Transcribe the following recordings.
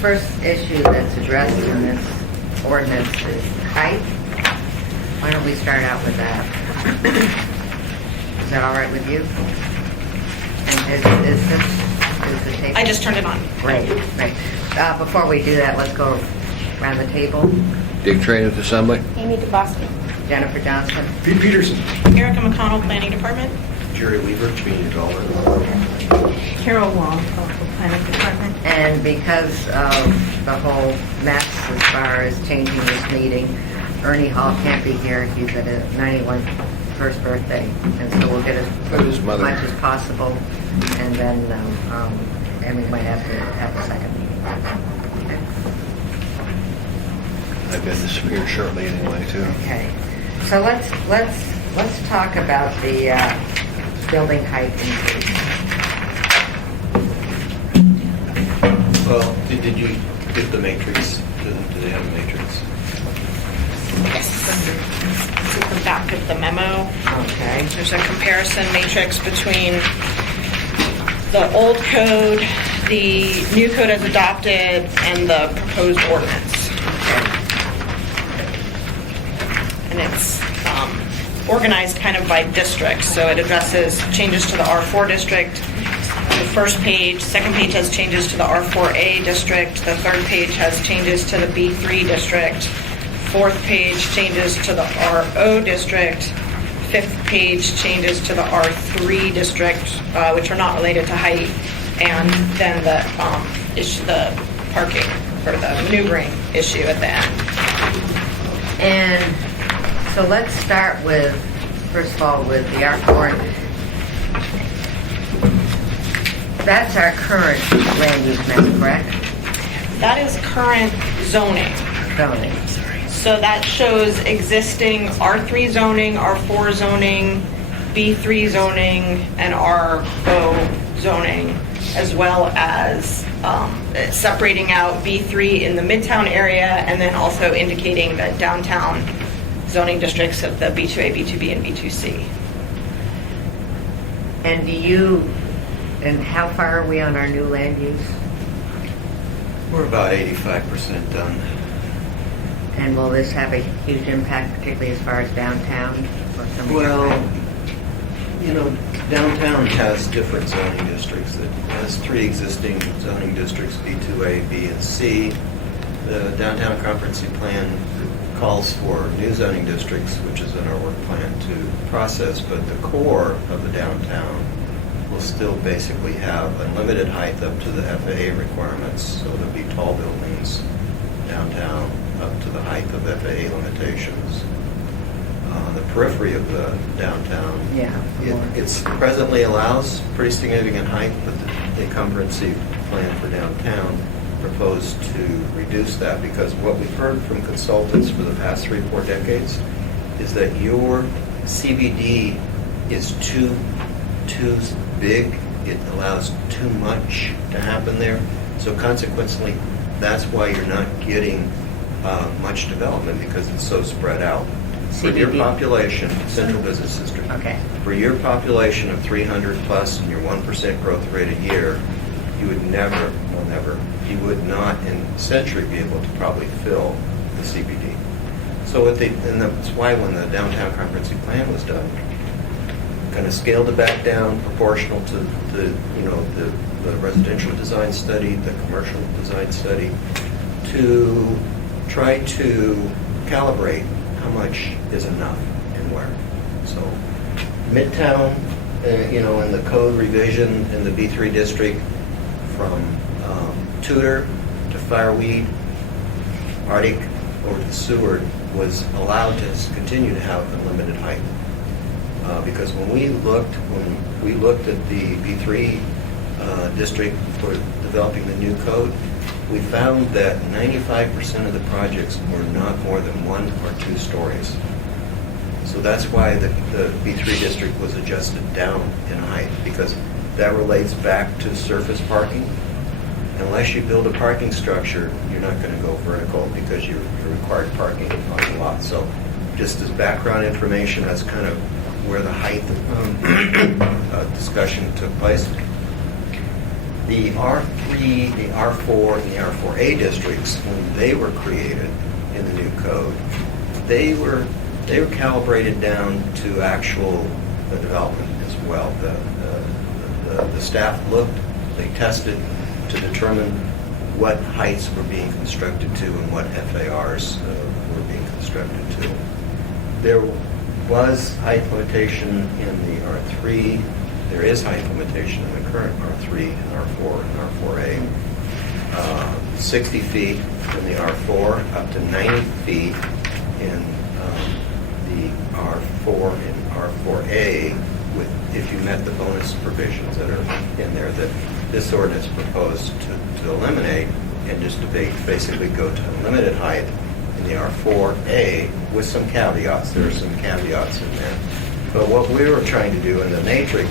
first issue that's addressed in this ordinance is height. Why don't we start out with that? Is that all right with you? And is the tape? I just turned it on. Great, great. Before we do that, let's go around the table. Dick Train with Assembly. Amy DeBosco. Jennifer Johnson. Pete Peterson. Erica McConnell, Planning Department. Jerry Weaver, Community Development. Carol Wong, also Planning Department. And because of the whole mess as far as changing this meeting, Ernie Hall can't be here. He's at a 91 first birthday, and so we'll get His as mother. much as possible, and then and we might have to have a second meeting. I've been disappeared shortly anyway, too. Okay, so let's talk about the building height increase. Well, did you get the matrix? Do they have a matrix? Yes. It's at the back of the memo. Okay. There's a comparison matrix between the old code, the new code as adopted, and the proposed ordinance. And it's organized kind of by district. So it addresses changes to the R4 district. The first page, second page has changes to the R4A district. The third page has changes to the B3 district. Fourth page changes to the RO district. Fifth page changes to the R3 district, which are not related to height. And then the parking or the maneuvering issue at the end. And so let's start with, first of all, with the R4. That's our current land use map, correct? That is current zoning. Zoning. So that shows existing R3 zoning, R4 zoning, B3 zoning, and RO zoning, as well as separating out B3 in the Midtown area, and then also indicating the downtown zoning districts of the B2A, B2B, and B2C. And how far are we on our new land use? We're about 85% done. And will this have a huge impact, particularly as far as downtown? Or some of your Well, plans? you know, downtown has different zoning districts. It has 3 existing zoning districts, B2A, B, and C. The downtown comprehensive plan calls for new zoning districts, which is in our work plan to process, but the core of the downtown will still basically have unlimited height up to the FAA requirements, so there'll be tall buildings downtown up to the height of FAA limitations. The periphery of the downtown, it's presently allows pretty significant height, but the comprehensive plan for downtown proposed to reduce that, because what we've heard from consultants for the past 3-4 decades is that your CBD is too big. It allows too much to happen there. So consequently, that's why you're not getting much development, because it's so spread out. For your CBD? Population, Central Business District. Okay. For your population of 300 plus and your 1% growth rate a year, you would you would not in Century be able to probably fill the CBD. So and that's why when the downtown comprehensive plan was done, kind of scaled it back down proportional to the residential design study, the commercial design study, to try to calibrate how much is enough and where. So Midtown, in the code revision in the B3 district, from Tudor to Fireweed, Arctic, over to Seward, was allowed to continue to have unlimited height. Because when we looked at the B3 district for developing the new code, we found that 95% of the projects were not more than 1 or 2 stories. So that's why the B3 district was adjusted down in height, because that relates back to surface parking. Unless you build a parking structure, you're not going to go vertical, because you're required parking on the lot. So just as background information, that's kind of where the height discussion took place. The R3, the R4, and the R4A districts, when they were created in the new code, they were calibrated down to actual development as well. The staff looked, they tested to determine what heights were being constructed to and what FARs were being constructed to. There was height limitation in the R3. There is height limitation in the current R3 and R4 and R4A. 60 feet in the R4, up to 90 feet in the R4 and R4A, with, if you met the bonus provisions that are in there that this ordinance proposed to eliminate, and just basically go to unlimited height in the R4A with some caveats. There are some caveats in there. But what we were trying to do in the matrix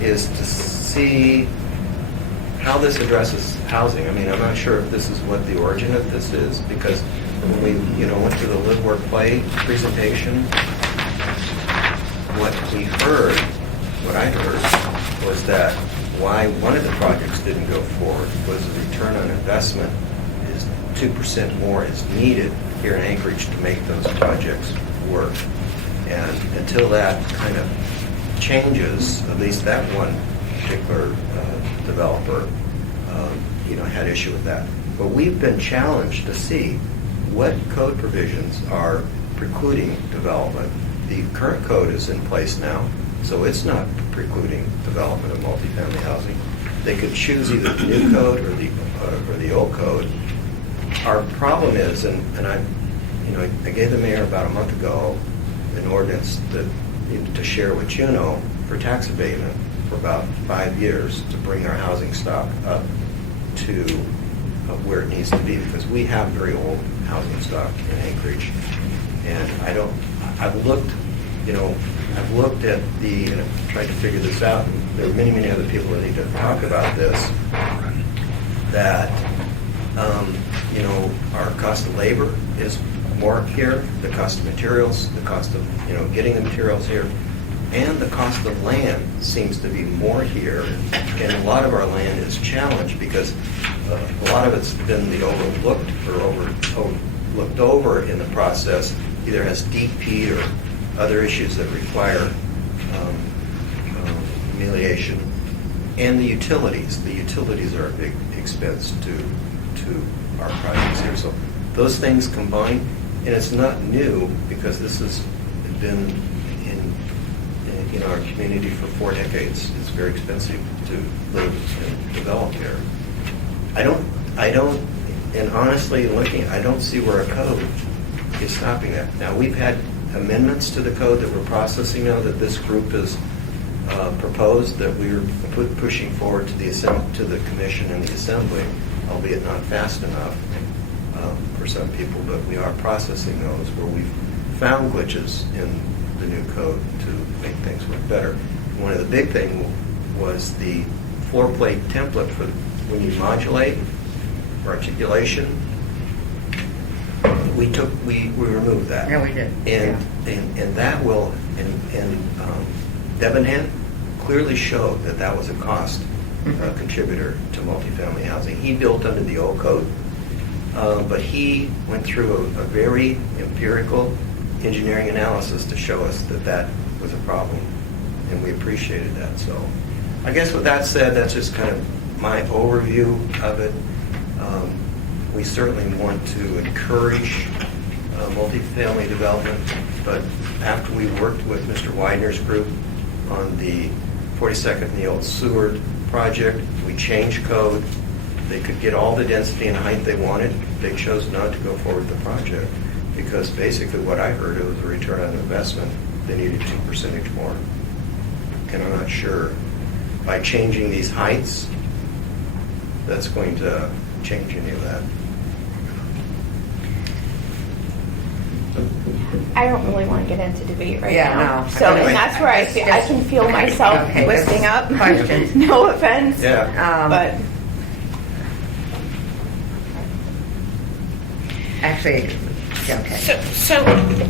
is to see how this addresses housing. I mean, I'm not sure if this is what the origin of this is, because when we, went to the Live, Work, Play presentation, what I heard was that why one of the projects didn't go forward was the return on investment is 2% more is needed here in Anchorage to make those projects work. And until that kind of changes, at least that one particular developer, had issue with that. But we've been challenged to see what code provisions are precluding development. The current code is in place now, so it's not precluding development of multifamily housing. They could choose either the new code or the old code. Our problem is, and I gave the mayor about a month ago an ordinance that to share with Juneau for tax abatement for about 5 years to bring our housing stock up to where it needs to be, because we have very old housing stock in Anchorage. And I've looked at and I've tried to figure this out, and there are many, many other people that need to talk about this, that, our cost of labor is more here, the cost of materials, the cost of, getting the materials here, and the cost of land seems to be more here. And a lot of our land is challenged because a lot of it's been overlooked or looked over in the process, either has DP or other issues that require amelioration. And the utilities. The utilities are a big expense to our projects here. So those things combined, and it's not new because this has been in our community for 4 decades. It's very expensive to live and develop here. I don't, and honestly looking, I don't see where a code is stopping that. Now, we've had amendments to the code that we're processing now that this group has proposed, that we're pushing forward to the commission and the assembly, albeit not fast enough for some people, but we are processing those where we've found glitches in the new code to make things work better. One of the big things was the floor plate template for when you modulate for articulation. We removed that. Yeah, we did. And that will, Debenham clearly showed that was a cost contributor to multifamily housing. He built under the old code, but he went through a very empirical engineering analysis to show us that was a problem, and we appreciated that. So I guess with that said, that's just kind of my overview of it. We certainly want to encourage multifamily development, but after we worked with Mr. Widener's group on the 42nd and the Old Seward project, we changed code. They could get all the density and height they wanted. They chose not to go forward with the project because basically what I heard, it was a return on investment. They needed 2% more. And I'm not sure by changing these heights, that's going to change any of that. I don't really want to get into debate right Yeah, now. no. So, and that's where I can feel myself Okay, twisting this up. is questions. No offense. Yeah. But Actually, Yeah, okay. So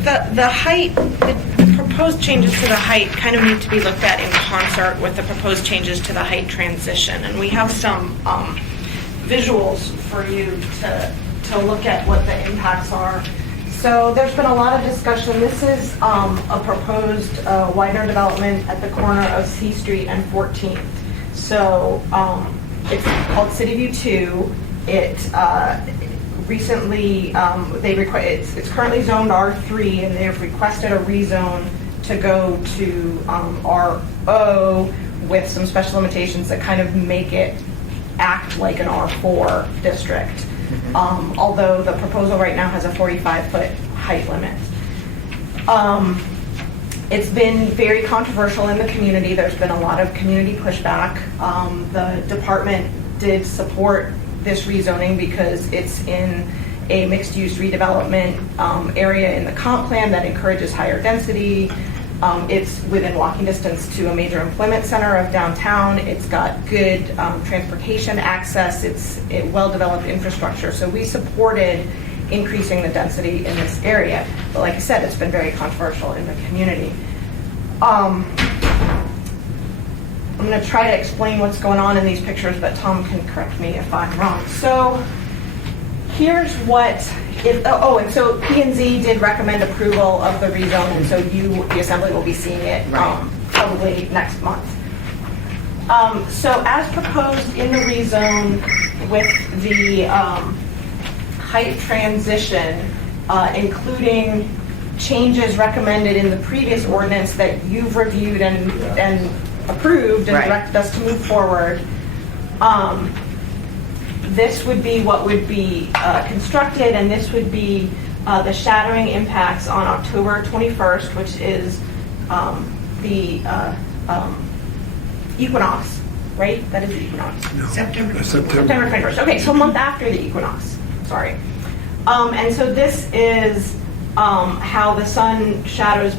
the height, the proposed changes to the height kind of need to be looked at in concert with the proposed changes to the height transition. And we have some visuals for you to look at what the impacts are. So there's been a lot of discussion. This is a proposed wider development at the corner of C Street and 14th. So it's called City View 2. It recently, it's currently zoned R3, and they've requested a rezone to go to RO with some special limitations that kind of make it act like an R4 district. Although the proposal right now has a 45-foot height limit. It's been very controversial in the community. There's been a lot of community pushback. The department did support this rezoning because it's in a mixed-use redevelopment area in the comp plan that encourages higher density. It's within walking distance to a major employment center of downtown. It's got good transportation access. It's a well-developed infrastructure. So we supported increasing the density in this area. But like I said, it's been very controversial in the community. I'm going to try to explain what's going on in these pictures, but Tom can correct me if I'm wrong. So here's what, and so P&Z did recommend approval of the rezone, and so the Assembly will be seeing it probably next month. So as proposed in the rezone with the height transition, including changes recommended in the previous ordinance that you've reviewed and approved and directed us to move forward, this would be what would be constructed, and this would be the shadowing impacts on October 21st, which is the equinox, right? That is the equinox. No. September 21st. Okay, so a month after the equinox. Sorry. And so this is how the sun shadows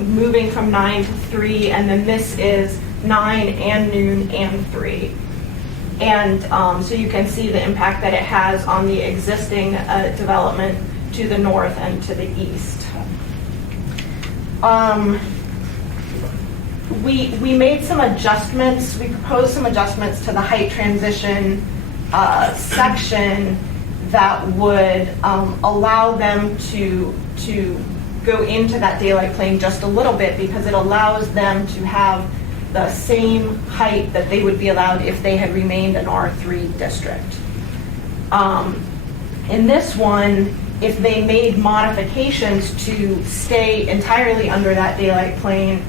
moving from 9 to 3, and then this is 9 and noon and 3. And so you can see the impact that it has on the existing development to the north and to the east. We made some adjustments. We proposed some adjustments to the height transition section that would allow them to go into that daylight plane just a little bit, because it allows them to have the same height that they would be allowed if they had remained an R3 district. In this one, if they made modifications to stay entirely under that daylight plane,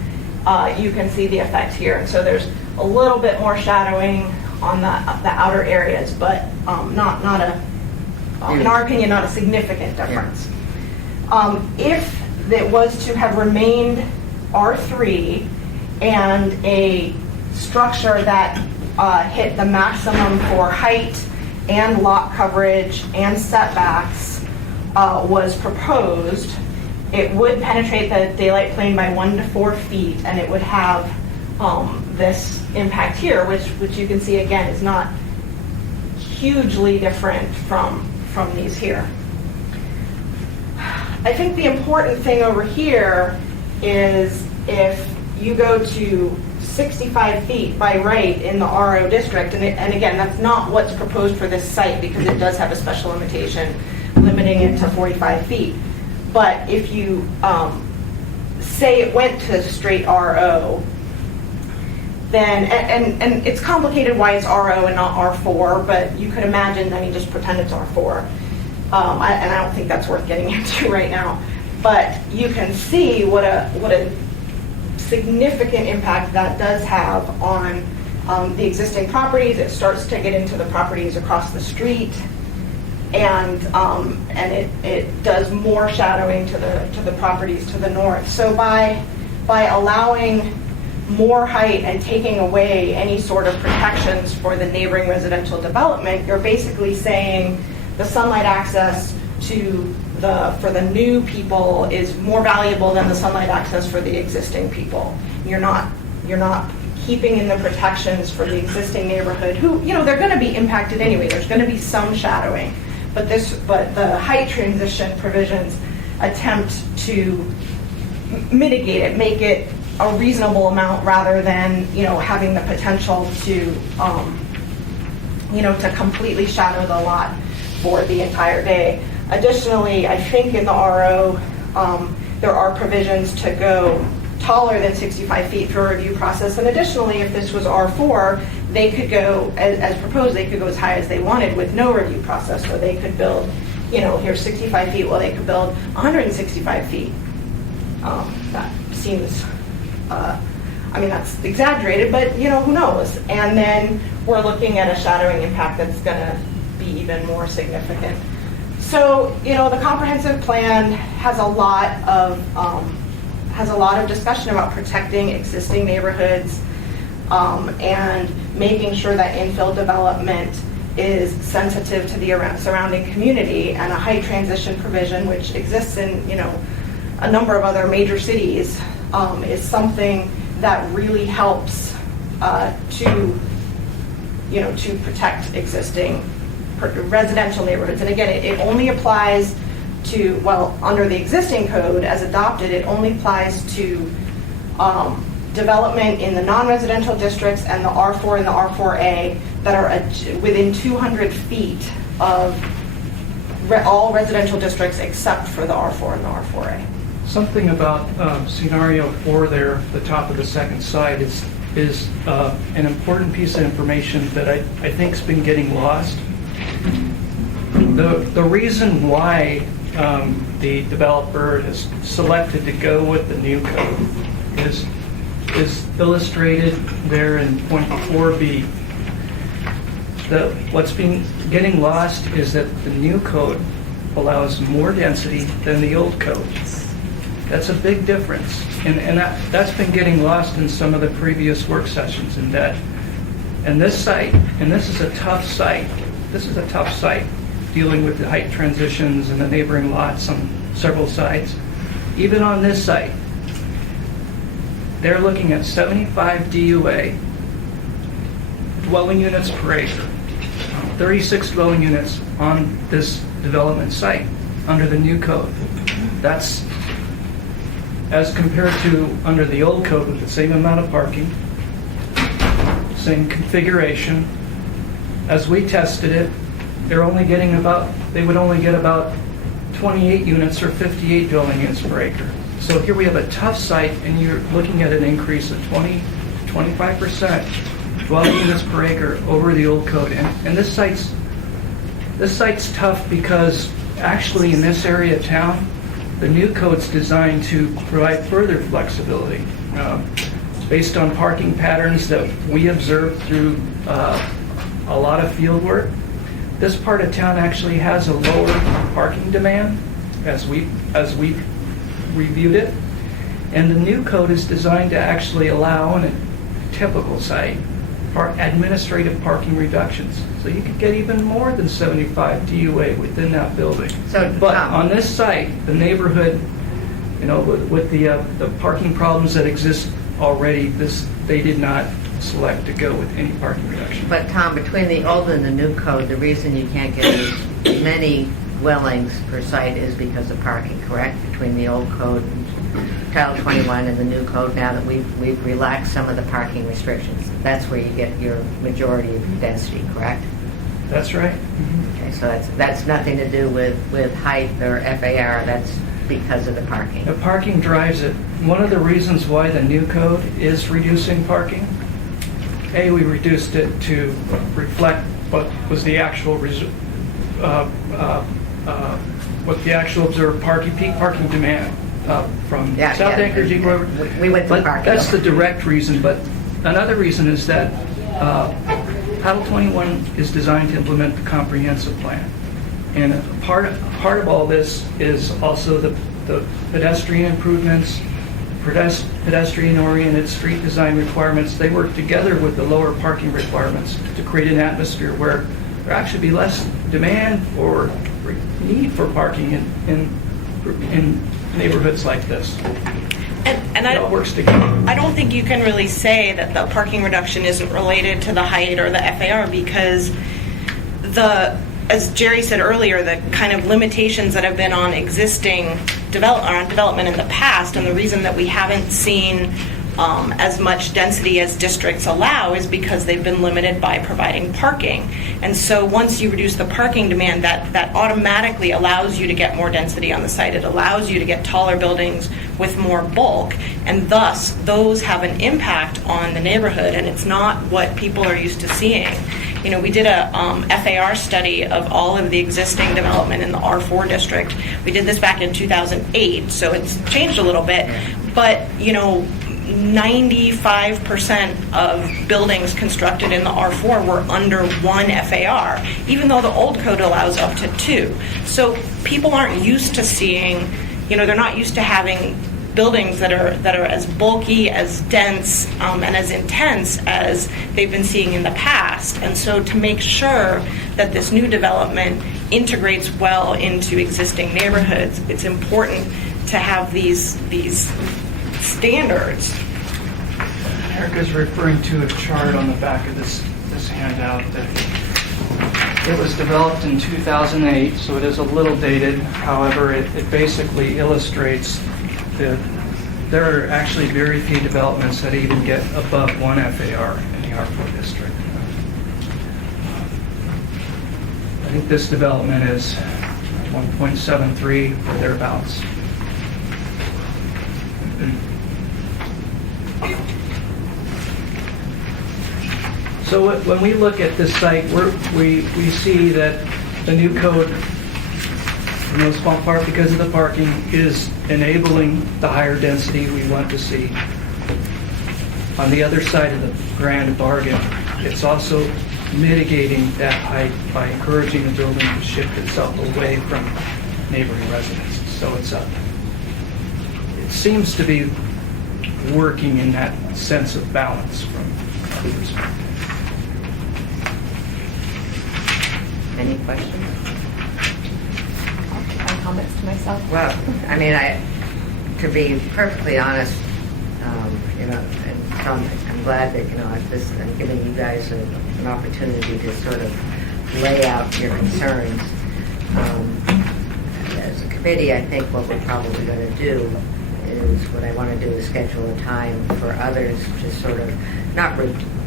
you can see the effect here. And so there's a little bit more shadowing on the outer areas, but not a, in our opinion, not a significant difference. If it was to have remained R3 and a structure that hit the maximum for height and lot coverage and setbacks was proposed, it would penetrate the daylight plane by 1 to 4 feet, and it would have this impact here, which you can see again is not hugely different from these here. I think the important thing over here is if you go to 65 feet by right in the RO district, and again, that's not what's proposed for this site because it does have a special limitation limiting it to 45 feet. But if you say it went to straight RO, then, and it's complicated why it's RO and not R4, but you could imagine, I mean, just pretend it's R4. And I don't think that's worth getting into right now. But you can see what a significant impact that does have on the existing properties. It starts to get into the properties across the street, and it does more shadowing to the properties to the north. So by allowing more height and taking away any sort of protections for the neighboring residential development, you're basically saying the sunlight access for the new people is more valuable than the sunlight access for the existing people. You're not keeping in the protections for the existing neighborhood, who, they're going to be impacted anyway. There's going to be some shadowing, but the height transition provisions attempt to mitigate it, make it a reasonable amount rather than, having the potential to, to completely shadow the lot for the entire day. Additionally, I think in the RO, there are provisions to go taller than 65 feet through a review process. And additionally, if this was R4, they could go, as proposed, they could go as high as they wanted with no review process. So they could build, here's 65 feet, well, they could build 165 feet. That seems, that's exaggerated, but who knows? And then we're looking at a shadowing impact that's gonna be even more significant. So, the comprehensive plan has a lot of discussion about protecting existing neighborhoods and making sure that infill development is sensitive to the surrounding community, and a height transition provision, which exists in, a number of other major cities, is something that really helps to protect existing residential neighborhoods. And again, it only applies to, under the existing code as adopted, it only applies to development in the non-residential districts and the R4 and the R4A that are within 200 feet of all residential districts except for the R4 and the R4A. Something about scenario 4 there, the top of the second slide, is an important piece of information that I think's been getting lost. The reason why the developer has selected to go with the new code is illustrated there in point 4B. What's been getting lost is that the new code allows more density than the old code. That's a big difference, and that's been getting lost in some of the previous work sessions. And this site, and this is a tough site. This is a tough site, dealing with the height transitions and the neighboring lots on several sides. Even on this site, they're looking at 75 DUA, dwelling units per acre, 36 dwelling units on this development site under the new code. That's as compared to under the old code with the same amount of parking, same configuration. As we tested it, they would only get about 28 units or 58 dwelling units per acre. So here we have a tough site, and you're looking at an increase of 25% dwelling units per acre over the old code. And this site's tough because actually in this area of town, the new code's designed to provide further flexibility. Based on parking patterns that we observed through a lot of field work, this part of town actually has a lower parking demand as we reviewed it. And the new code is designed to actually allow, on a typical site, administrative parking reductions. So you could get even more than 75 DUA within that building. But on this site, the neighborhood, with the parking problems that exist already, they did not select to go with any parking reduction. But Tom, between the old and the new code, the reason you can't get as many dwellings per site is because of parking, correct? Between the old code, Title 21, and the new code, now that we've relaxed some of the parking restrictions, that's where you get your majority of your density, correct? That's right. Okay, so that's nothing to do with height or FAR, that's because of the parking. The parking drives it. One of the reasons why the new code is reducing parking, we reduced it to reflect what was the actual observed peak parking demand from South Anchorage. We went through But parking. that's the direct reason. But another reason is that Title 21 is designed to implement the comprehensive plan. And part of all this is also the pedestrian improvements, pedestrian-oriented street design requirements. They work together with the lower parking requirements to create an atmosphere where there actually be less demand or need for parking in neighborhoods like this. And It all works together. I don't think you can really say that the parking reduction isn't related to the height or the FAR, because as Jerry said earlier, the kind of limitations that have been on existing development in the past, and the reason that we haven't seen as much density as districts allow is because they've been limited by providing parking. And so once you reduce the parking demand, that automatically allows you to get more density on the site. It allows you to get taller buildings with more bulk, and thus those have an impact on the neighborhood, and it's not what people are used to seeing. You know, we did a FAR study of all of the existing development in the R4 district. We did this back in 2008, so it's changed a little bit, but, you know, 95% of buildings constructed in the R4 were under 1 FAR, even though the old code allows up to 2. So people aren't used to seeing, you know, they're not used to having buildings that are as bulky, as dense, and as intense as they've been seeing in the past. And so to make sure that this new development integrates well into existing neighborhoods, it's important to have these standards. Erica's referring to a chart on the back of this handout that it was developed in 2008, so it is a little dated. However, it basically illustrates that there are actually very few developments that even get above 1 FAR in the R4 district. I think this development is 1.73 or thereabouts. So when we look at this site, we see that the new code, in no small part because of the parking, is enabling the higher density we want to see. On the other side of the grand bargain, it's also mitigating that height by encouraging the building to shift itself away from neighboring residences. So it seems to be working in that sense of balance from the perspective. Any questions? I'll keep my comments to myself. Well, I mean, to be perfectly honest, you know, and so I'm glad that, you know, I'm giving you guys an opportunity to sort of lay out your concerns. As a committee, I think what we're probably going to do is, what I want to do is schedule a time for others to sort of, not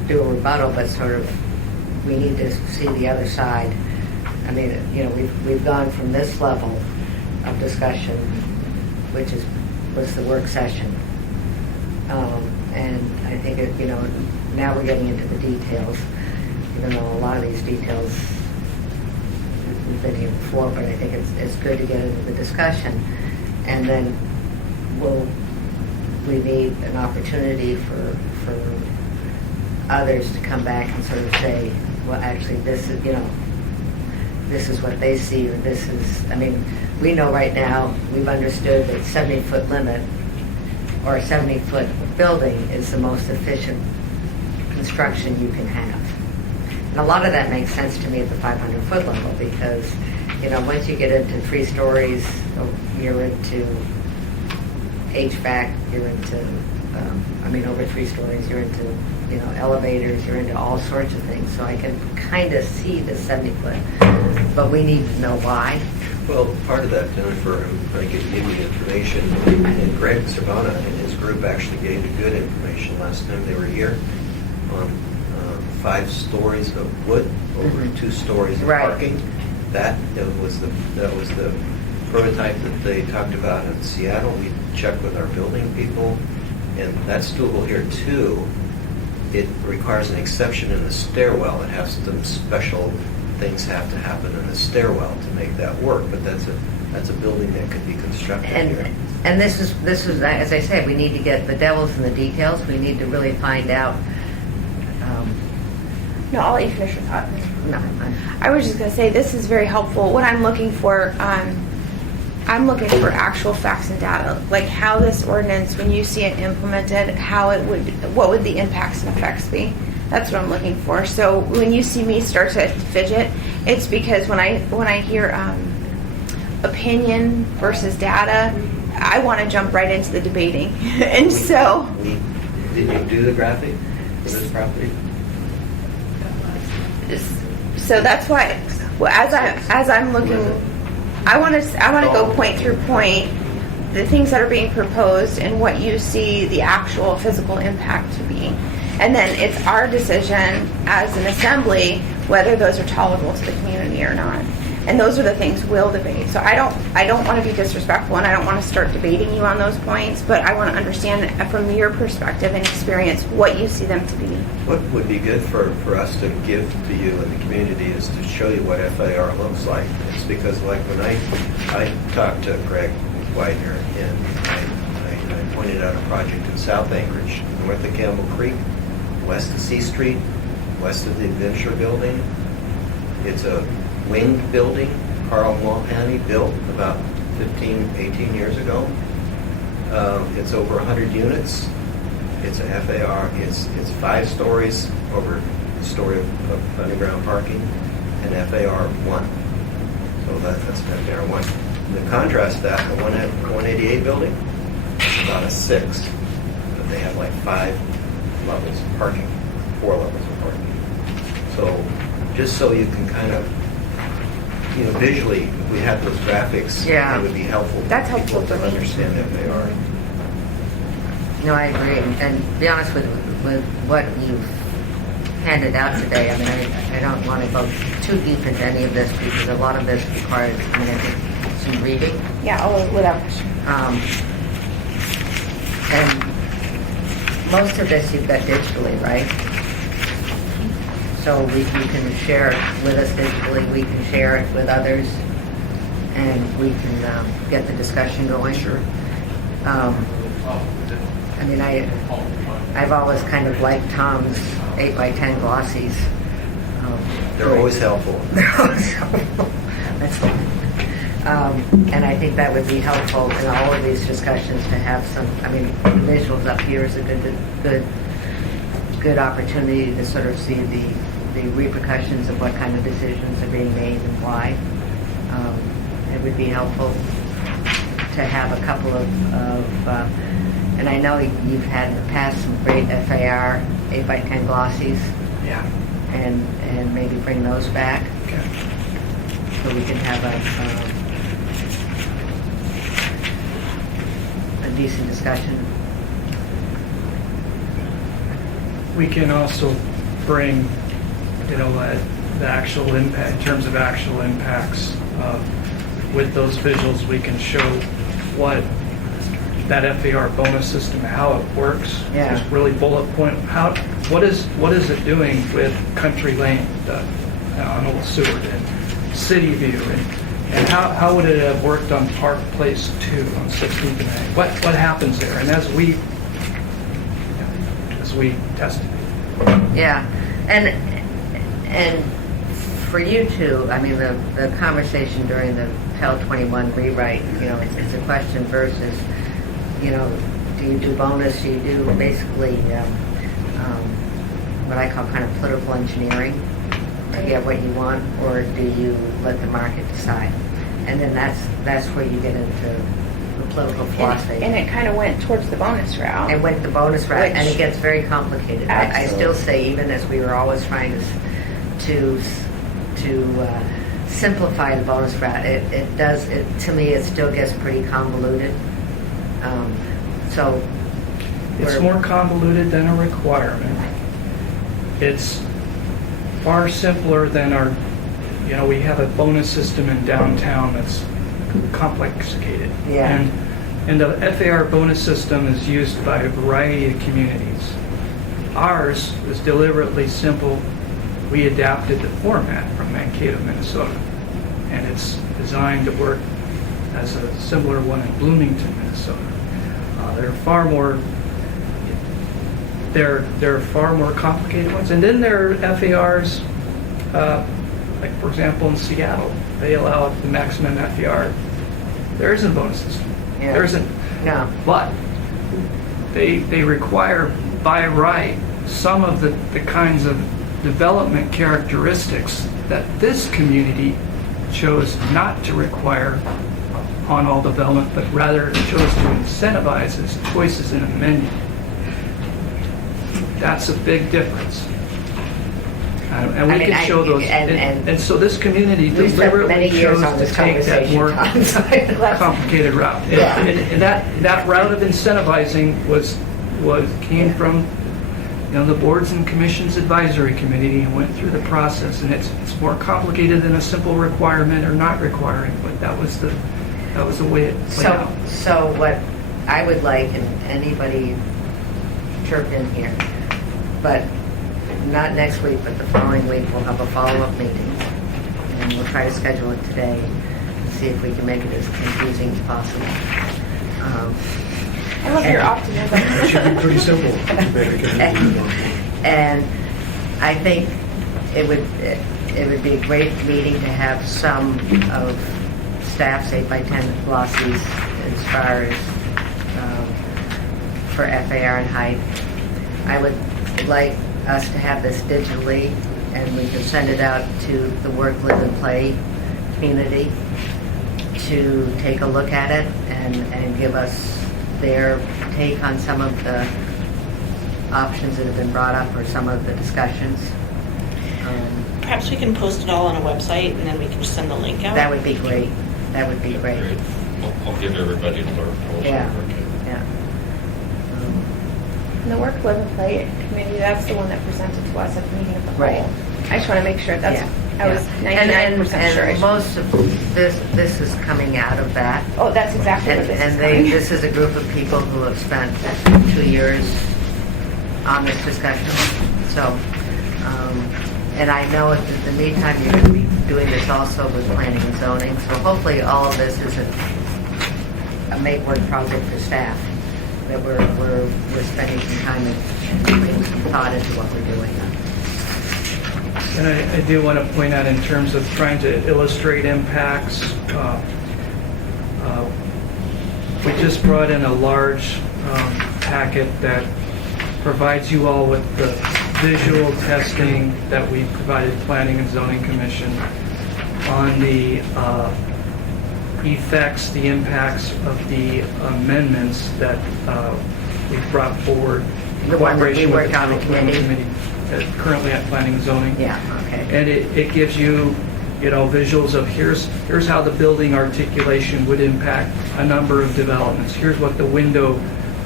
do a rebuttal, but sort of, we need to see the other side. I mean, you know, we've gone from this level of discussion, which was the work session, and I think you know, now we're getting into the details. Even though a lot of these details we've been here before, but I think it's good to get into the discussion, and then we need an opportunity for others to come back and sort of say, well, actually, this is, you know, this is what they see, or this is, I mean, we know right now, we've understood that 70-foot limit or a 70-foot building is the most efficient construction you can have. And a lot of that makes sense to me at the 500-foot level because, you know, once you get into 3 stories, you're into HVAC, you're into, over 3 stories, you're into, you know, elevators, you're into all sorts of things. So I can kind of see the 70-foot, but we need to know why. Well, part of that, Jennifer, I'm going to give you the information, and Greg Cervana and his group actually gave you good information last time they were here on 5 stories of wood over 2 stories of parking. That was the prototype that they talked about in Seattle. We checked with our building people, and that's doable here too. It requires an exception in the stairwell. It has some special things have to happen in the stairwell to make that work, but that's a building that could be constructed here. And this is, as I said, we need to get the devil's in the details. We need to really find out. No, I'll let you finish your thought. No, I was just going to say this is very helpful. What I'm looking for, I'm looking for actual facts and data, like how this ordinance, when you see it implemented, what would the impacts and effects be? That's what I'm looking for. So when you see me start to fidget, it's because when I hear opinion versus data, I want to jump right into the debating, and so. Did you do the graphic for this property? So that's why, well, as I'm looking, I want to go point through point the things that are being proposed and what you see the actual physical impact to be. And then it's our decision as an assembly whether those are tolerable to the community or not. And those are the things we'll debate. So I don't want to be disrespectful, and I don't want to start debating you on those points, but I want to understand from your perspective and experience what you see them to be. What would be good for us to give to you and the community is to show you what FAR looks like. It's because like when I talked to Greg Widener and I pointed out a project in South Anchorage, north of Campbell Creek, west of C Street, west of the Adventure Building. It's a winged building Carl Mulvaney built about 15, 18 years ago. It's over 100 units. It's a FAR. It's 5 stories over a story of underground parking, and FAR 1. So that's FAR 1. To contrast that, the 188 building, it's about a 6. But they have like 5 levels of parking, 4 levels of parking. So just so you can kind of, visually, if we have those graphics, Yeah. it would be helpful. That's for helpful people for to me. understand FAR. No, I agree. And to be honest with what you've handed out today, I mean, I don't want to go too deep into any of this because a lot of this requires, I think, some reading. Yeah, without question. And most of this you've got digitally, right? So you can share it with us digitally, we can share it with others, and we can get the discussion going. Sure. I mean, I've always kind of liked Tom's 8x10 glossies. They're always helpful. That's fine. And I think that would be helpful in all of these discussions to have some, I mean, visuals up here is a good opportunity to sort of see the repercussions of what kind of decisions are being made and why. It would be helpful to have a couple of and I know you've had in the past some great FAR 8x10 glossies. Yeah. And maybe bring those back. Okay. So we can have a decent discussion. We can also bring, the actual impact, in terms of actual impacts. With those visuals, we can show what that FAR bonus system, how it works. Yeah. Just really bullet point, what is it doing with Country Lane, on Old Seward, and City View, and how would it have worked on Park Place 2 on 16th and A? What happens there? And as we test it. Yeah, and for you two, I mean, the conversation during the PEL 21 rewrite, it's a question versus, do you do bonus, do you do basically what I call kind of political engineering, to get what you want, or do you let the market decide? And then that's where you get into the political philosophy. And it kind of went towards the bonus route. It went the bonus route, and it Which- gets very complicated. I still say, even as we were always trying to simplify the bonus route, it does, to me, it still gets pretty convoluted. So It's we're- more convoluted than a requirement. It's far simpler than we have a bonus system in downtown that's complicated. Yeah. And the FAR bonus system is used by a variety of communities. Ours is deliberately simple. We adapted the format from Mankato, Minnesota. And it's designed to work as a similar one in Bloomington, Minnesota. There are far more complicated ones. And then there are FARs, like for example in Seattle, they allow the maximum FAR. There isn't a bonus system. Yeah. There isn't. No. But they require by right some of the kinds of development characteristics that this community chose not to require on all development, but rather chose to incentivize as choices in a menu. That's a big difference. And we I mean, can show those. and- And so this community We spent many deliberately years chose on to this take that conversation, more Tom, so- complicated route. Yeah. And that route of incentivizing came from, the boards and commissions advisory committee and went through the process. And it's more complicated than a simple requirement or not requiring, but that was the way it played out. So what I would like, and anybody chirp in here, but not next week, but the following week, we'll have a follow-up meeting. And we'll try to schedule it today and see if we can make it as confusing as possible. I love your optimism. It should be pretty simple. And I think it would be a great meeting to have some of staff's 8x10 glossies as far as for FAR and height. I would like us to have this digitally, and we can send it out to the work, live, and play community to take a look at it and give us their take on some of the options that have been brought up or some of the discussions. Perhaps we can post it all on a website and then we can just send the link out. That would be great. That would be great. I'll give everybody to learn. Yeah, yeah. And the work, live, and play committee, that's the one that presented to us at the meeting of the whole. Right. I just want to make sure Yeah, I was yeah. 99% sure. And most of this is coming out of that. Oh, that's exactly what this is coming. This is a group of people who have spent 2 years on this discussion. So, and I know in the meantime, you're going to be doing this also with planning and zoning. So hopefully all of this is a make-work project for staff, that we're spending some time and putting some thought into what we're doing. And I do want to point out in terms of trying to illustrate impacts, we just brought in a large packet that provides you all with the visual testing that we provided Planning and Zoning Commission on the effects, the impacts of the amendments that we brought forward. in The one that we cooperation with worked on in the Planning committee? Currently at Planning and Zoning. Yeah, okay. And it gives you, visuals of here's how the building articulation would impact a number of developments. Here's what the window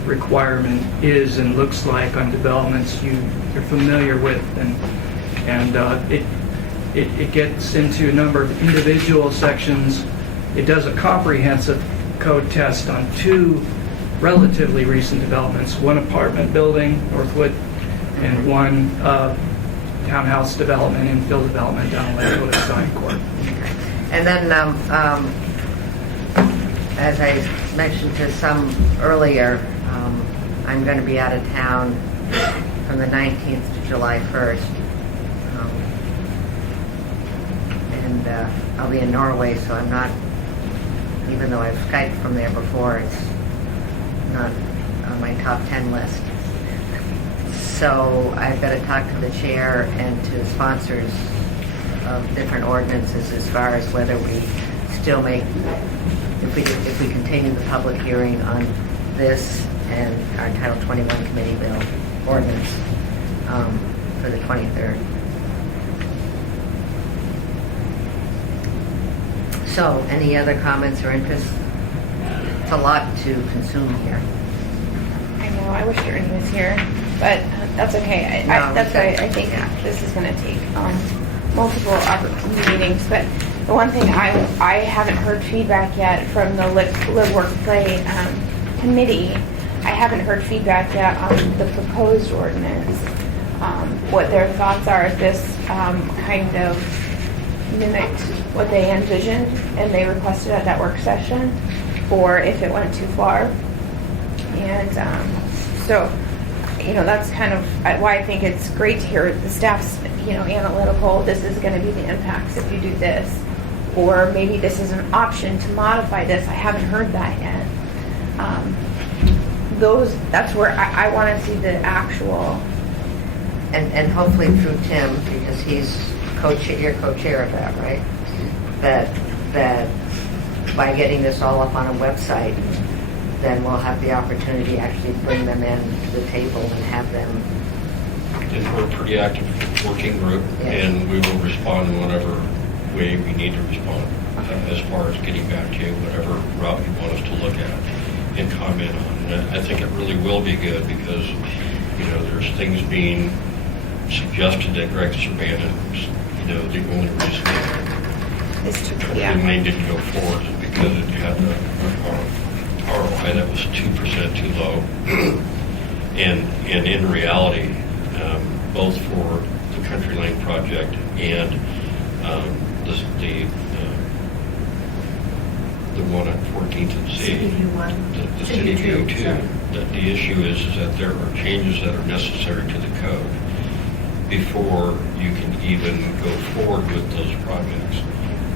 requirement is and looks like on developments you're familiar with, and it gets into a number of individual sections. It does a comprehensive code test on 2 relatively recent developments, one apartment building, Northwood, and one townhouse development, infill development down Lakewood at Stein Court. And then, as I mentioned to some earlier, I'm going to be out of town from the 19th to July 1st. And I'll be in Norway, so I'm not, even though I've Skyped from there before, it's not on my top 10 list. So I've got to talk to the chair and to the sponsors of different ordinances as far as whether we still make, if we continue the public hearing on this and our Title 21 committee bill ordinance for the 23rd. So, any other comments or interests? It's a lot to consume here. I know, I wish Ernie was here, but that's okay. No, That's why I think yeah. this is going to take multiple meetings. But the one thing I haven't heard feedback yet from the Live, Work, Play committee. I haven't heard feedback yet on the proposed ordinance. What their thoughts are if this kind of mimicked what they envisioned and they requested at that work session, or if it went too far. And so, that's kind of why I think it's great to hear the staff's, analytical. This is going to be the impacts if you do this, or maybe this is an option to modify this. I haven't heard that yet. That's where I want to see the actual. And hopefully through Tim, because he's you're co-chair of that, right? That by getting this all up on a website, then we'll have the opportunity to actually bring them in to the table and have them. And we're pretty active working group, Yeah. and we will respond in whatever way we need to respond, as far as getting back to you, whatever route you want us to look at and comment on. And I think it really will be good because, you know, there's things being suggested that Greg Surban's, you know, the only reason It's the true, yeah. lane didn't go forward is because it had a ROI that was 2% too low. And in reality, both for the Country Lane project and the one at 14th and C, CBU one. the City View CBU 2, sorry. that the issue is that there are changes that are necessary to the code before you can even go forward with those projects.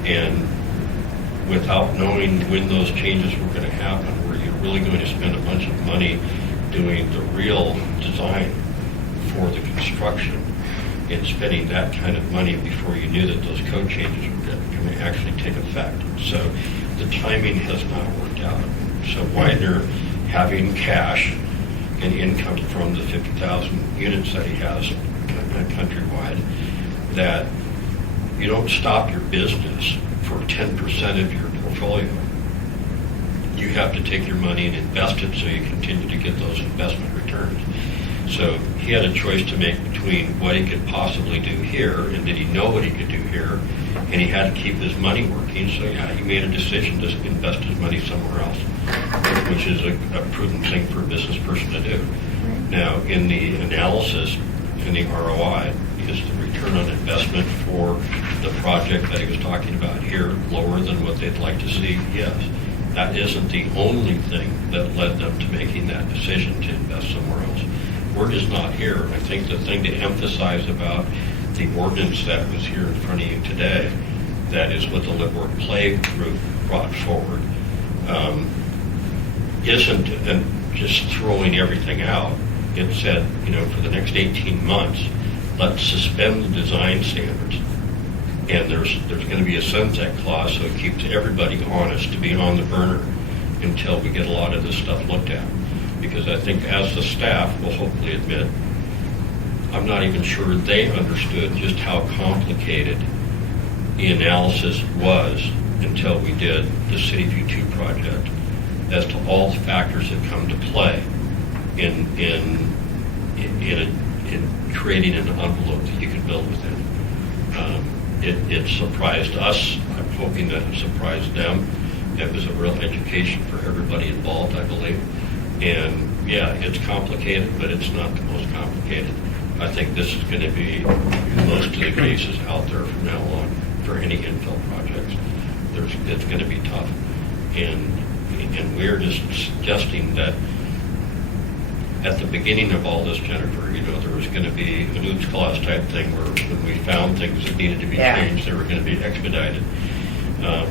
And without knowing when those changes were going to happen, were you really going to spend a bunch of money doing the real design for the construction and spending that kind of money before you knew that those code changes were going to actually take effect? So the timing has not worked out. So Widener, having cash and income from the 50,000 units that he has countrywide, that you don't stop your business for 10% of your portfolio. You have to take your money and invest it so you continue to get those investment returns. So he had a choice to make between what he could possibly do here, and did he know what he could do here, and he had to keep his money working. So yeah, he made a decision to invest his money somewhere else, which is a prudent thing for a business person to do. Now, in the analysis, in the ROI, is the return on investment for the project that he was talking about here lower than what they'd like to see? Yes. That isn't the only thing that led them to making that decision to invest somewhere else. Word is not here. I think the thing to emphasize about the ordinance that was here in front of you today, that is what the Live Work Play group brought forward, isn't just throwing everything out. It said, you know, for the next 18 months, let's suspend the design standards. And there's going to be a sunset clause, so it keeps everybody honest to be on the burner until we get a lot of this stuff looked at. Because I think as the staff will hopefully admit, I'm not even sure they understood just how complicated the analysis was until we did the City View 2 project as to all the factors that come to play in creating an envelope that you can build within. It surprised us. I'm hoping that it surprised them. It was a real education for everybody involved, I believe. And yeah, it's complicated, but it's not the most complicated. I think this is going to be most of the cases out there from now on for any infill projects. It's going to be tough. And we're just suggesting that at the beginning of all this, Jennifer, you know, there was going to be an oops clause type thing where when we found things that needed to be changed, they were going to be expedited.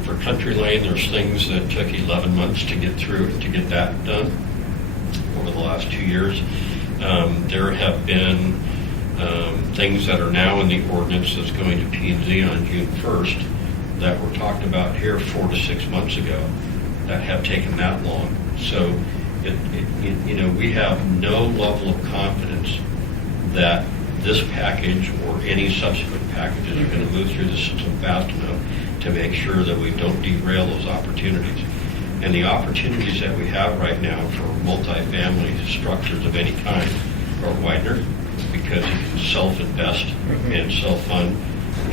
For Country Lane, there's things that took 11 months to get through to get that done over the last 2 years. There have been things that are now in the ordinance that's going to P&Z on June 1st that were talked about here 4 to 6 months ago that have taken that long. So, you know, we have no level of confidence that this package or any subsequent packages are going to move through the system fast enough to make sure that we don't derail those opportunities. And the opportunities that we have right now for multifamily structures of any kind are Widener, because you can self-invest and self-fund,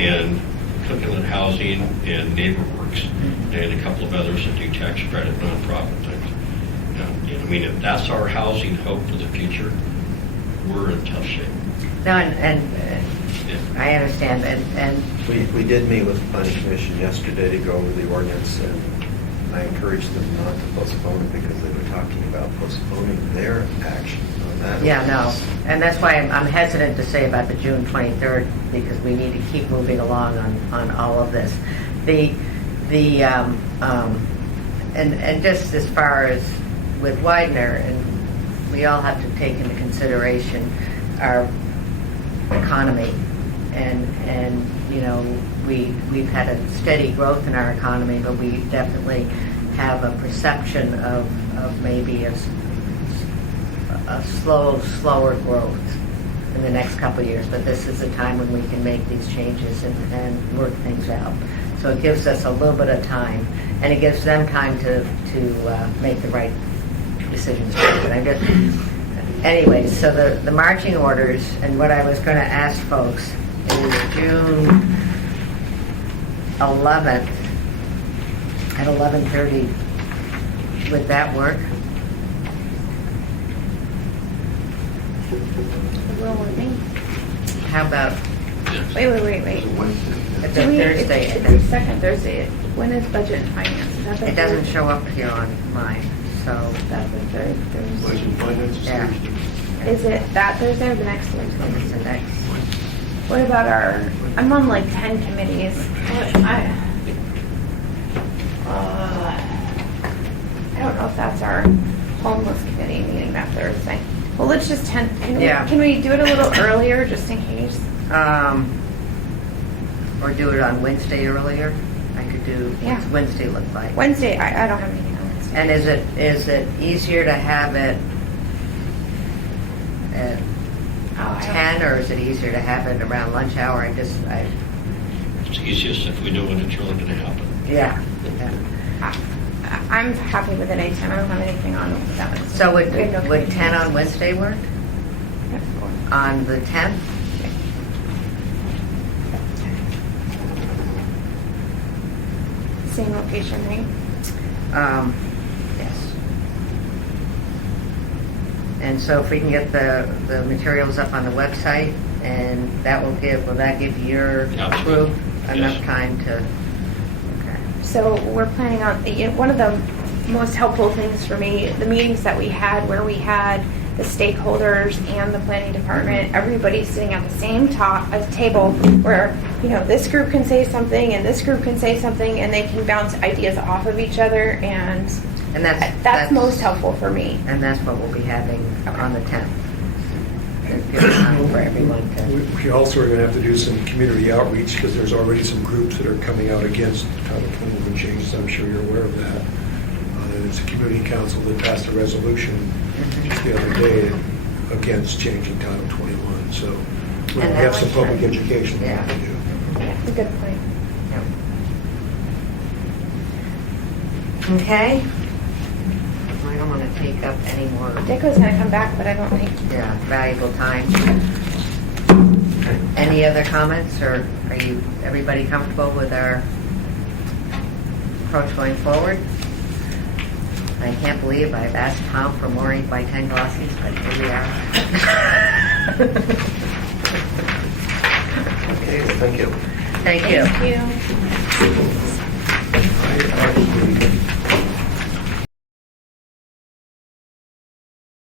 and Cookland Housing and NeighborWorks, and a couple of others that do tax credit nonprofit things. I mean, if that's our housing hope for the future, we're in tough shape. No, and I understand, and We did meet with the planning commission yesterday to go over the ordinance, and I encouraged them not to postpone it because they were talking about postponing their action on that. yeah, no, and that's why I'm hesitant to say about the June 23rd, because we need to keep moving along on all of this. And just as far as with Widener, and we all have to take into consideration our economy, and you know, we've had a steady growth in our economy, but we definitely have a perception of maybe a slower growth in the next couple of years, but this is a time when we can make these changes and work things out. So it gives us a little bit of time, and it gives them time to make the right decisions. But I just, anyways, so the marching orders, and what I was going to ask folks is June 11th at 11:30. Would that work? Will with me. How about Wait. the Do we- Thursday? It's the second Thursday. When is budget and finance? Is that the It doesn't third? show up here on mine, so, That's the third Thursday. Budget and finance is Yeah. Thursday. Is it that Thursday or the next it's Thursday? the next. What about I'm on like 10 committees. I don't know if that's our homeless committee meeting that Thursday. Well, let's just Yeah. can we do it a little earlier just in case? Or do it on Wednesday earlier? I could do, Yeah. what's Wednesday look like? Wednesday, I don't have anything on Wednesday. And is it easier to have it at Oh, I don't- 10, or is it easier to have it around lunch hour? It's easiest if we know when it's really going to happen. Yeah. I'm happy with it anytime. I don't have anything on that one. So would We have no would committees. 10 on Wednesday work? Yeah, go on. On the 10th? Same location, right? Yes. And so if we can get the materials up on the website, and will that give your Absolutely. group enough Yes. time to, okay. So we're planning on, one of the most helpful things for me, the meetings that we had where we had the stakeholders and the planning department, everybody sitting at the same table where, this group can say something and this group can say something and they can bounce ideas off of each other, and And that's most helpful for me. And that's what we'll be having on the 10th. Give time for everyone to, We also are going to have to do some community outreach because there's already some groups that are coming out against Title 21 changes. I'm sure you're aware of that. There's a community council that passed a resolution just the other day against changing Title 21. So we And have that some was- public education we have to do. That's a good point. okay? I don't want to take up any more, Dick's gonna come back, but I don't think. valuable time. Any other comments, or are everybody comfortable with our approach going forward? I can't believe I've asked Tom for more 8x10 glossies, but here we are. Okay, well, thank you. Thank you. Thank you.